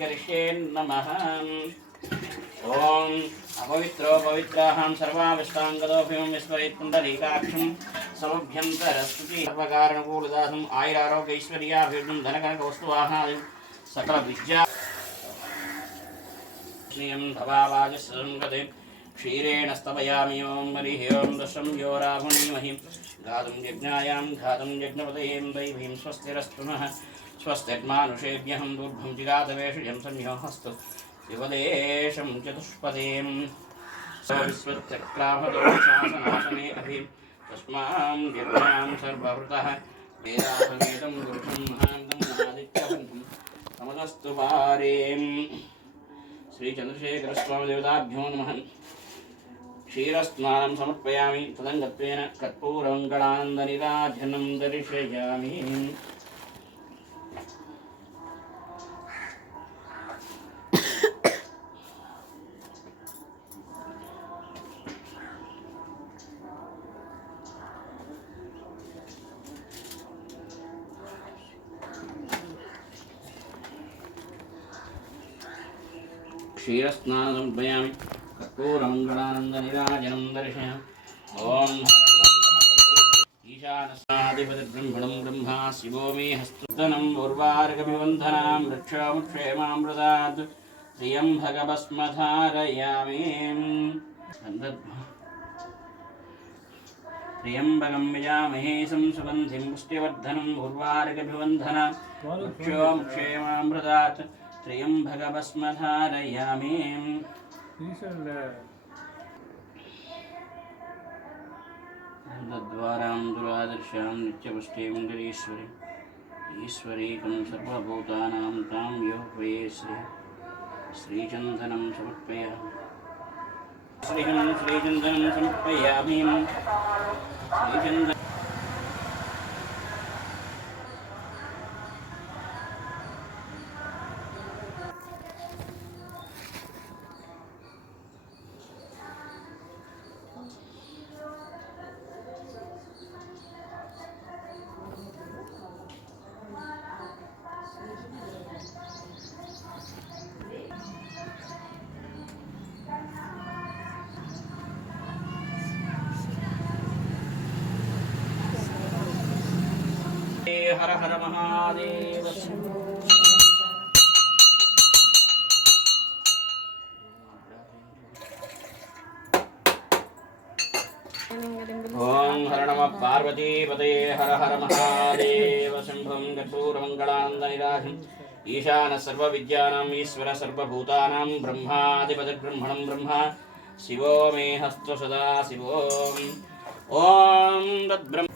करिष्ये नमः। ओम अपवित्रो पवित्राहं सर्वाविष्टांगदोऽभिमं विस्मरेत् पुण्डरीकाक्षं समभ्यन्तरस्तुति सर्वकारणकूलदासम् आयुरारोग्यैश्वर्याभिवृद्धिं धनकनकवस्तुवाहनादिं सकलविद्या श्रियं भवावाजसंगते क्षीरेण स्तपयामि ओं हरिः ओं दशं यो राहुणीमहि गातुं यज्ञायां घातुं यज्ञपतयें दैवीं स्वस्तिरस्तु नः स्वस्तिर्मानुषेभ्यहं दूर्भं जिगातवेषयं संयोहस्तु शिवदेशं चतुष्पदीं विश्वचक्राभदोषासनासने अभि तस्मां यज्ञां सर्वभृतः वेदासमेतं गुरुषं महान्तं आदित्यवन्तं समदस्तु पारें श्रीचन्द्रशेखरस्वामिदेवताभ्यो नमः। क्षीरस्नानं समर्पयामि तदङ्गत्वेन कर्पूरमङ्गलानन्दनीराजनं दर्शयामि। क्षीरस्नानं समर्पयामि कर्पूरमङ्गलानन्दनीराजनं दर्शयामि। ओम ईशानस्नाधिपतिर्ब्रह्मणं ब्रह्मा शिवो मे हस्तनं उर्वारुकमिबन्धनां वृक्षमुक्षेमामृतात् त्र्यम्बकभस्मधारयामि। त्र्यम्बकं यजामहे सुगन्धिं पुष्टिवर्धनम् उर्वारुकमिबन्धनां वृक्षमुक्षेमामृतात् त्र्यम्बकभस्मधारयामि। द्वारां दुरादर्शां नित्यपुष्टे मङ्गलेश्वरी ईश्वरीकं सर्वभूतानां तां योगये श्रीचन्दनं समर्पयामि। श्रीचन्दनं समर्पयामि। हर हर महादेव। ओम हर नमः पार्वतीपतये हर हर महादेव। शंभुं कर्पूरमङ्गलानन्दनिराजम् ईशान सर्वविद्यानां ईश्वर सर्वभूतानां ब्रह्माधिपतिर्ब्रह्मणं ब्रह्मा शिवो मे हस्तो सदा शिवो। ओम तद्ब्रह्म